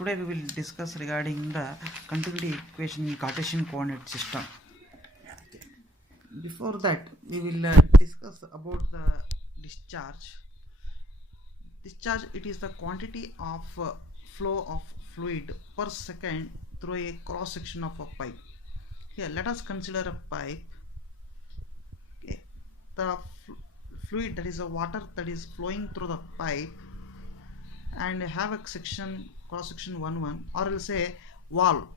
Today we will discuss regarding the continuity equation in Cartesian coordinate system. Before that, we will discuss about the discharge. Discharge, it is the quantity of flow of fluid per second through a cross section of a pipe. Here, let us consider a pipe. Okay, the fluid, that is a water that is flowing through the pipe, and have a section, cross section 1 or I'll say wall.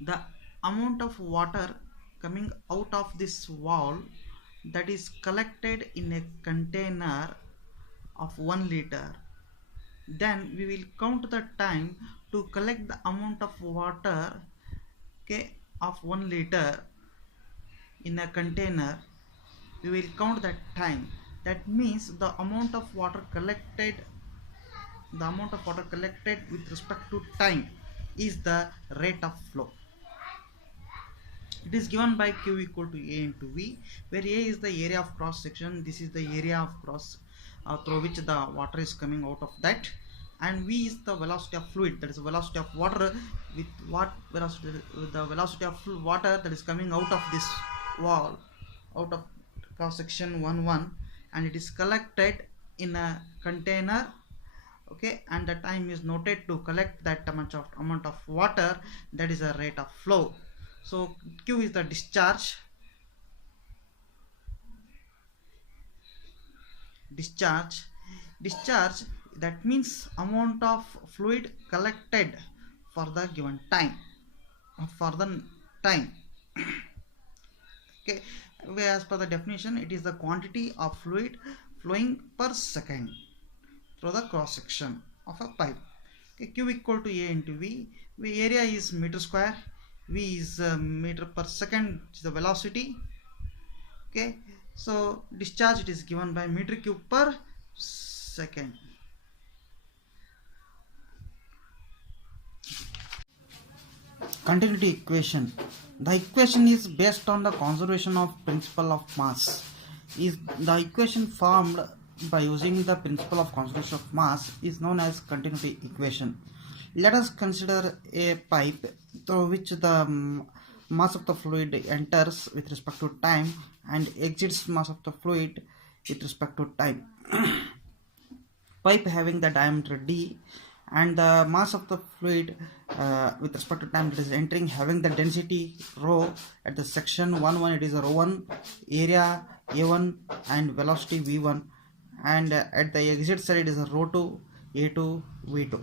The amount of water coming out of this wall, that is collected in a container of 1 liter. Then we will count the time to collect the amount of water, okay, of 1 liter in a container. We will count that time. That means the amount of water collected with respect to time is the rate of flow. It is given by Q equal to A into V, where A is the area of cross section, this is the area of cross through which the water is coming out of that, and V is the velocity of fluid, that is the velocity of water with the velocity of water that is coming out of this wall, out of cross section 1, and it is collected in a container, okay, and the time is noted to collect that amount of water, that is a rate of flow. So Q is the discharge. Discharge, that means amount of fluid collected for the given time, okay, as per the definition, it is the quantity of fluid flowing per second through the cross section of a pipe. Okay, Q equal to A into V, where area is meter square, V is meter per second, which is the velocity. Okay, so discharge, it is given by meter cube per second. Continuity equation. The equation is based on the conservation of principle of mass. Is the equation formed by using the principle of conservation of mass is known as continuity equation. Let us consider a pipe through which the mass of the fluid enters with respect to time and exits mass of the fluid with respect to time. Pipe having the diameter d and the mass of the fluid with respect to time that is entering having the density rho. At the section 1 it is a rho1, area a1 and velocity v1, and at the exit side it is a rho2, a2, v2.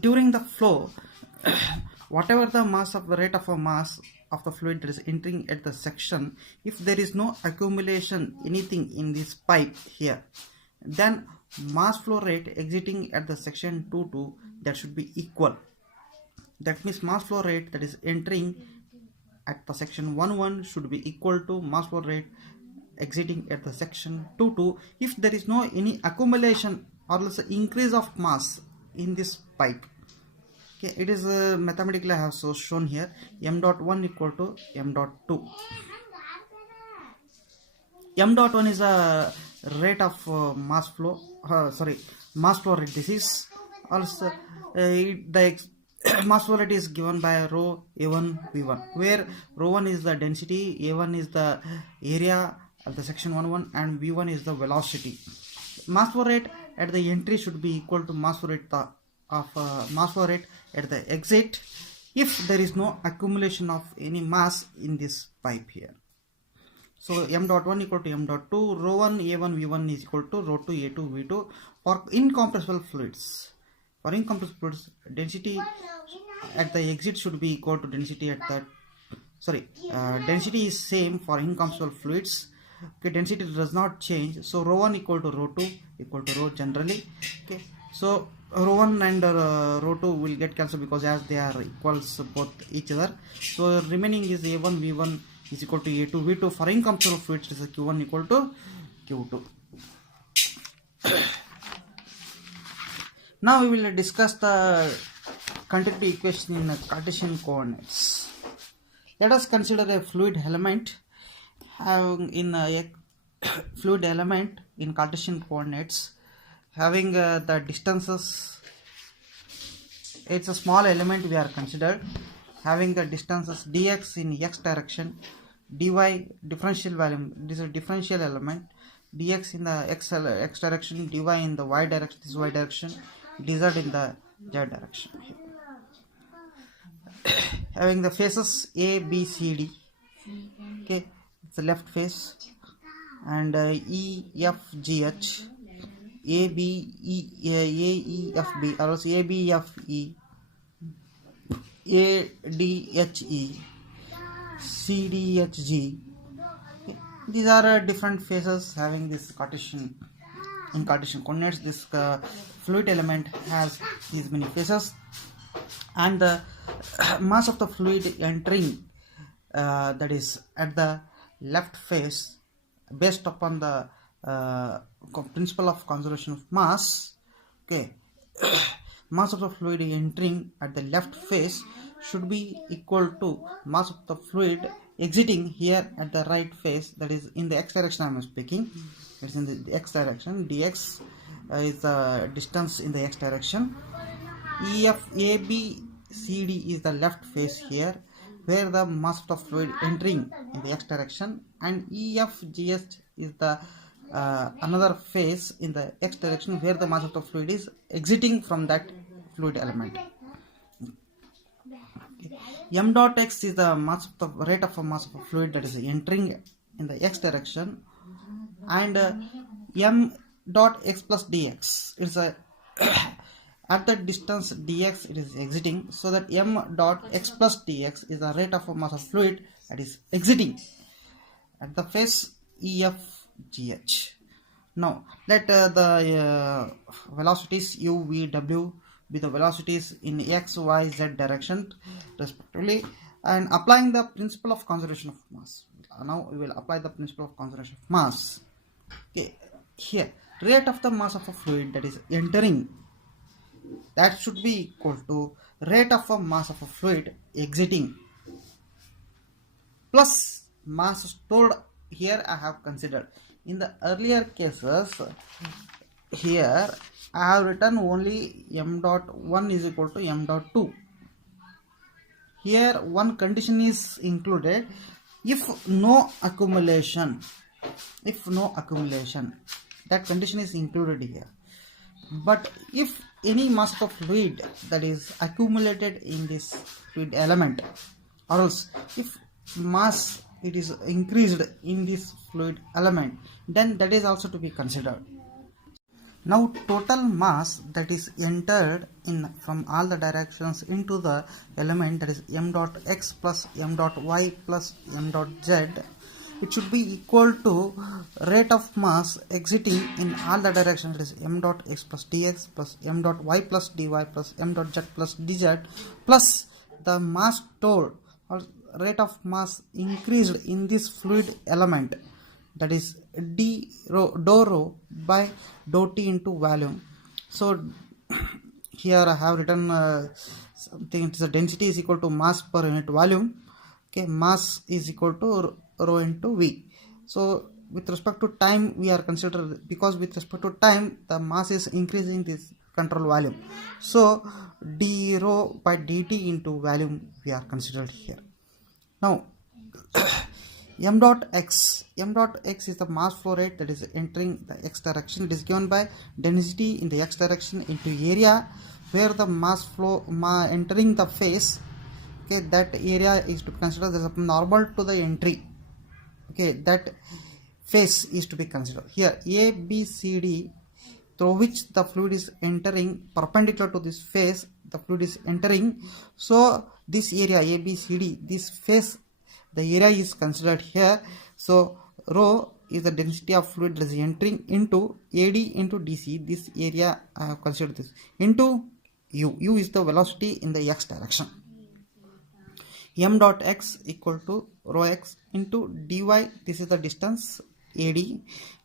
During the flow, whatever the mass of the rate of a mass of the fluid that is entering at the section, if there is no accumulation anything in this pipe here, then mass flow rate exiting at the section 2, that should be equal. That means mass flow rate that is entering at the section 1 should be equal to mass flow rate exiting at the section 2 if there is no any accumulation or else increase of mass in this pipe. Okay, it is mathematically I have so shown here, m.1 equal to m.2. m.1 is a rate of mass flow rate. This is also the mass flow rate is given by rho a1 v1, where rho1 is the density, a1 is the area of the section 1 and v1 is the velocity. Mass flow rate at the entry should be equal to mass flow rate at the exit if there is no accumulation of any mass in this pipe here. So m.1 equal to m.2, rho1 a1 v1 is equal to rho2 a2 v2 for incompressible fluids. For incompressible fluids, density at the exit should be equal to density at the density is same for incompressible fluids. Okay, density does not change, so rho1 equal to rho2 equal to rho generally. Okay, so rho1 and rho2 will get cancelled because as they are equals both each other, so remaining is a1 v1 is equal to a2 v2. For incompressible fluids, it is q1 equal to q2. Now we will discuss the continuity equation in Cartesian coordinates. Let us consider a fluid element having in fluid element in Cartesian coordinates having the distances. It's a small element we are considered having the distances dx in x direction, dy differential value, this is a differential element, dx in the x direction, dy in the y direction, this y direction, dz in the z direction. Having the faces a b c d, okay, it's the left face, and e f g h, a b e f b, or else a b f e, a d h e, c d h g. Okay. These are different phases having this Cartesian. In Cartesian coordinates, this fluid element has these many phases, and the mass of the fluid entering, that is at the left face, based upon the principle of conservation of mass. Okay, mass of the fluid entering at the left face should be equal to mass of the fluid exiting here at the right face, that is in the x direction I am speaking. It's in the x direction. Dx is the distance in the x direction. EFABCD is the left face here, where the mass of the fluid entering in the x direction, and EFGH is the another face in the x direction, where the mass of the fluid is exiting from that fluid element. M dot x is the mass of the rate of mass of a fluid that is entering in the x direction, and m dot x plus dx is a at the distance dx it is exiting, so that m dot x plus dx is the rate of mass of fluid that is exiting at the face EFGH. Now let the velocities u, v, w be the velocities in x, y, z direction respectively, and applying the principle of conservation of mass. Now we will apply the principle of conservation of mass. Okay, here rate of the mass of a fluid that is entering, that should be equal to rate of a mass of a fluid exiting plus mass stored. Here I have considered in the earlier cases, here I have written only m dot 1 is equal to m dot 2. Here one condition is included: if no accumulation, that condition is included here. But if any mass of fluid that is accumulated in this fluid element, or else if mass it is increased in this fluid element, then that is also to be considered. Now total mass that is entered in from all the directions into the element, that is m dot x plus m dot y plus m dot z, it should be equal to rate of mass exiting in all the directions, that is m dot x plus dx plus m dot y plus dy plus m dot z plus dz, plus the mass stored or rate of mass increased in this fluid element, that is d rho dou rho by dou t into volume. So here I have written something, it is the density is equal to mass per unit volume. Okay, mass is equal to rho into v. So with respect to time we are considered, because with respect to time the mass is increasing this control volume, so d rho by dt into volume we are considered here. Now m dot x is the mass flow rate that is entering the x direction. It is given by density in the x direction into area where the mass flow entering the face. Okay, that area is to be considered as normal to the entry. Okay, that face is to be considered here. A, B, C, D, through which the fluid is entering, perpendicular to this face the fluid is entering. So this area A, B, C, D, this face, the area is considered here. So rho is the density of fluid that is entering into AD into DC. This area I have considered this into U. U is the velocity in the x direction. M dot x equal to rho x into dy. This is the distance AD,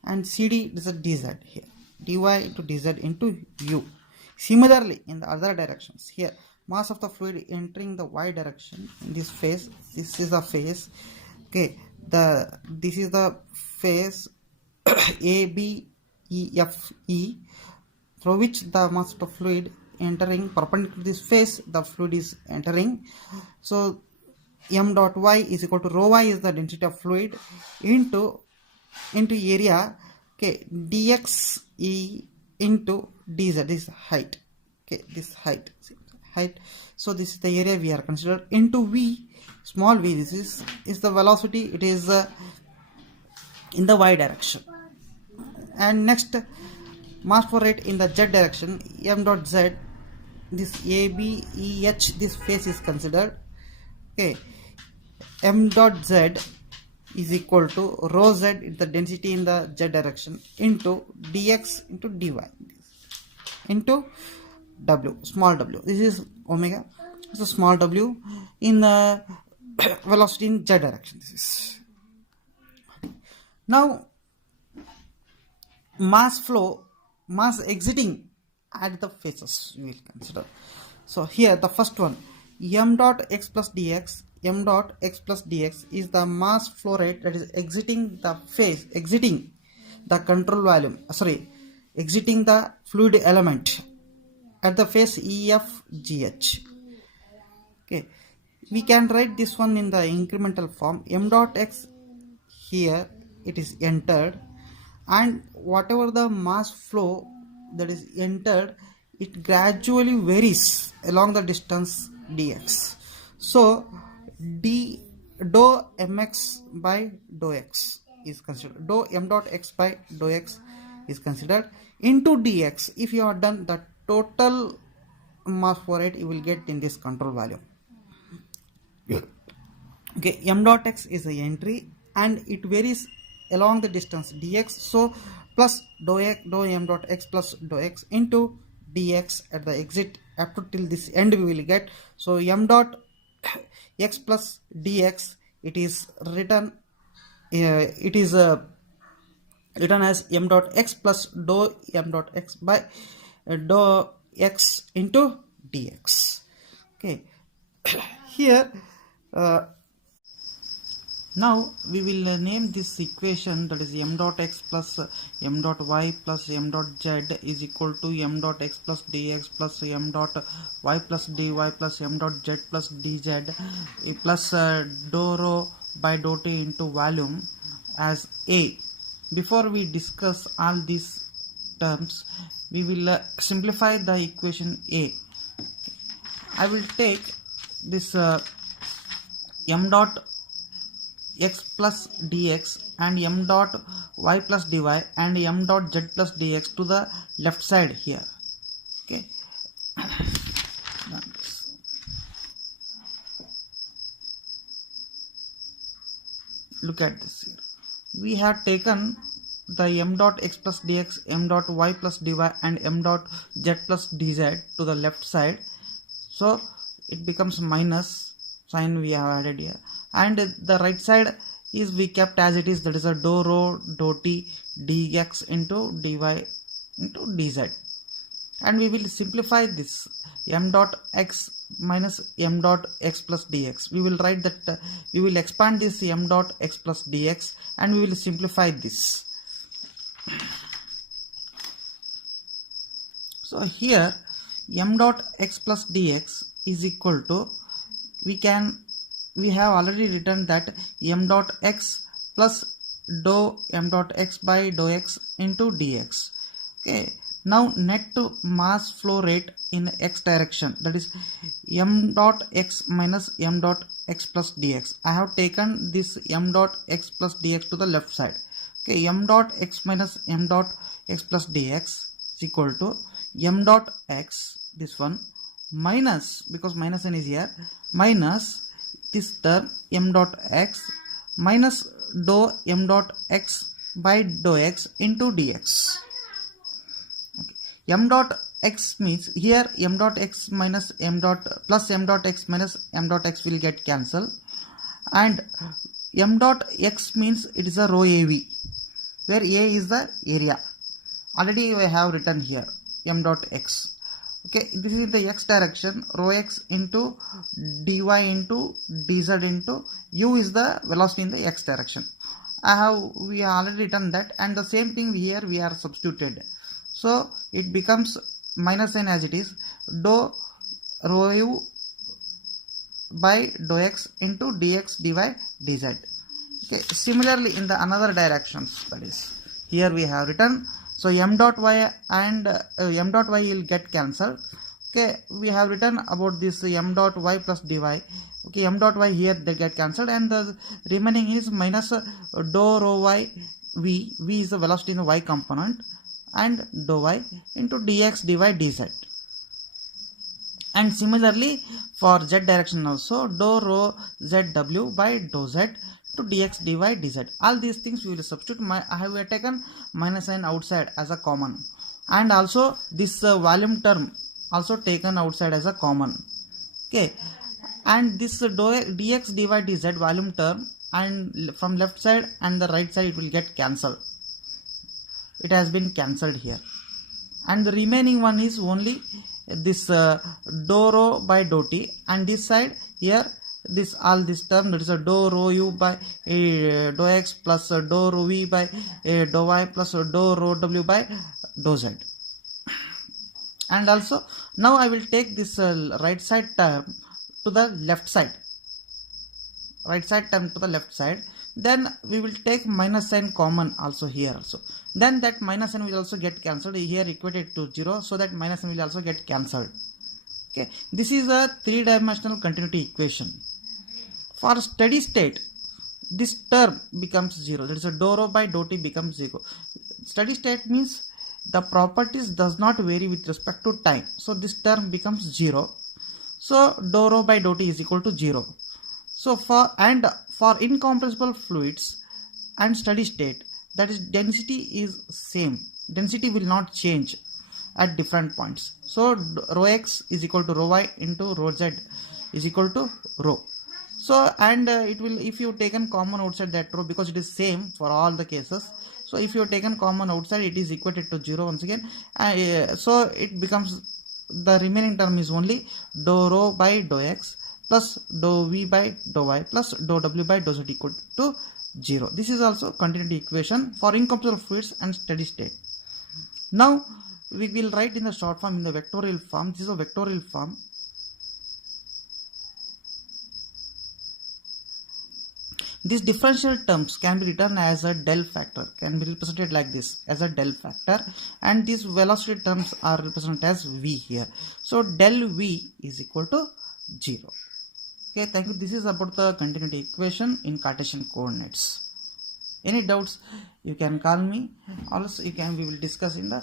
and CD is the dz here. Dy into dz into U. Similarly, in the other directions, here mass of the fluid entering the y direction in this phase. This is the phase. Okay, this is the phase A, B, E, F, E, through which the mass of fluid entering perpendicular to this face, the fluid is entering. So m dot y is equal to rho y is the density of fluid into area, okay, dx e into dz is height, okay, this height. So this is the area we are considered into v, small v. This is the velocity. It is in the y direction. And next, mass flow rate in the z direction, m dot z, this a, b, e, h, this face is considered, okay. M dot z is equal to rho z is the density in the z direction into dx into dy into w, small w. This is omega. So small w in the velocity in z direction. This is now mass flow, mass exiting at the faces we will consider. So here the first one, m dot x plus dx. M dot x plus dx is the mass flow rate that is exiting the phase, exiting the control volume, exiting the fluid element at the phase EFGH. Okay, we can write this one in the incremental form. M dot x, here it is entered, and whatever the mass flow that is entered, it gradually varies along the distance dx. So dou mx by dou x is considered, dou m dot x by dou x is considered into dx. If you are done the total mass flow rate, you will get in this control volume. Okay, m dot x is the entry and it varies along the distance dx. So plus dou m dot x plus dou x into dx at the exit. Up to till this end we will get. So m dot x plus dx, it is written written as m dot x plus dou m dot x by dou x into dx. Okay, here now we will name this equation, that is m dot x plus m dot y plus m dot z is equal to m dot x plus dx plus m dot y plus dy plus m dot z plus dz plus dou rho by dou t into volume as A. Before we discuss all these terms, we will simplify the equation A. I will take this m dot x plus dx and m dot y plus dy and m dot z plus dx to the left side here. Okay, look at this here. We have taken the m dot x plus dx, m dot y plus dy and m dot z plus dz to the left side, so it becomes minus sign we have added here, and the right side is we kept as it is, that is a dou rho dou t dx into dy into dz, and we will simplify this m dot x minus m dot x plus dx. We will write that we will expand this m dot x plus dx and we will simplify this. So here m dot x plus dx is equal to, we have already written that m dot x plus dou m dot x by dou x into dx. Okay, now net mass flow rate in x direction, that is m dot x minus m dot x plus dx. I have taken this m dot x plus dx to the left side. Okay, m dot x minus m dot x plus dx is equal to m dot x, this one, minus, because minus n is here, minus this term m dot x minus dou m dot x by dou x into dx. Okay. M dot x means here m dot x minus m dot plus m dot x minus m dot x will get cancelled, and m dot x means it is a rho AV, where A is the area. Already we have written here m dot x. Okay, this is the x direction, rho x into dy into dz into u is the velocity in the x direction, we have already written that, and the same thing here we are substituted. So it becomes minus n as it is, dou rho u by dou x into dx dy dz. Okay, similarly in the another directions, that is here we have written, so m dot y and m dot y will get cancelled. Okay, we have written about this m dot y plus dy. Okay, m dot y here they get cancelled, and the remaining is minus dou rho y v is the velocity in the y component, and dou y into dx dy dz. And similarly for z direction also, dou rho zw by dou z to dx dy dz. All these things we will substitute. I have taken minus n outside as a common, and also this volume term also taken outside as a common. Okay, and this dx dy dz volume term, and from left side and the right side it will get cancelled. It has been cancelled here, and the remaining one is only this dou rho by dou t, and this side here this all this term, that is a dou rho u by dou x plus dou rho v by dou y plus dou rho w by dou z. And also now I will take this right side term to the left side, then we will take minus n common also here also, then that minus n will also get cancelled here, equated to 0, so that minus n will also get cancelled. Okay, this is a three-dimensional continuity equation. For steady state, this term becomes 0, that is a dou rho by dou t becomes 0. Steady state means the properties does not vary with respect to time, so this term becomes 0. So dou rho by dou t is equal to 0. So for incompressible fluids and steady state, that is density is same, density will not change at different points. So rho x is equal to rho y into rho z is equal to rho. So and it will, if you taken common outside that rho, because it is same for all the cases, so if you have taken common outside, it is equated to 0 once again, so it becomes, the remaining term is only dou rho by dou x plus dou v by dou y plus dou w by dou z equal to 0. This is also continuity equation for incompressible fluids and steady state. Now we will write in the short form, in the vectorial form. This is a vectorial form. These differential terms can be written as a del factor, can be represented like this as a del factor, and these velocity terms are represented as v here. So del v is equal to 0. Okay, thank you. This is about the continuity equation in Cartesian coordinates. Any doubts, you can call me. Also, we will discuss in the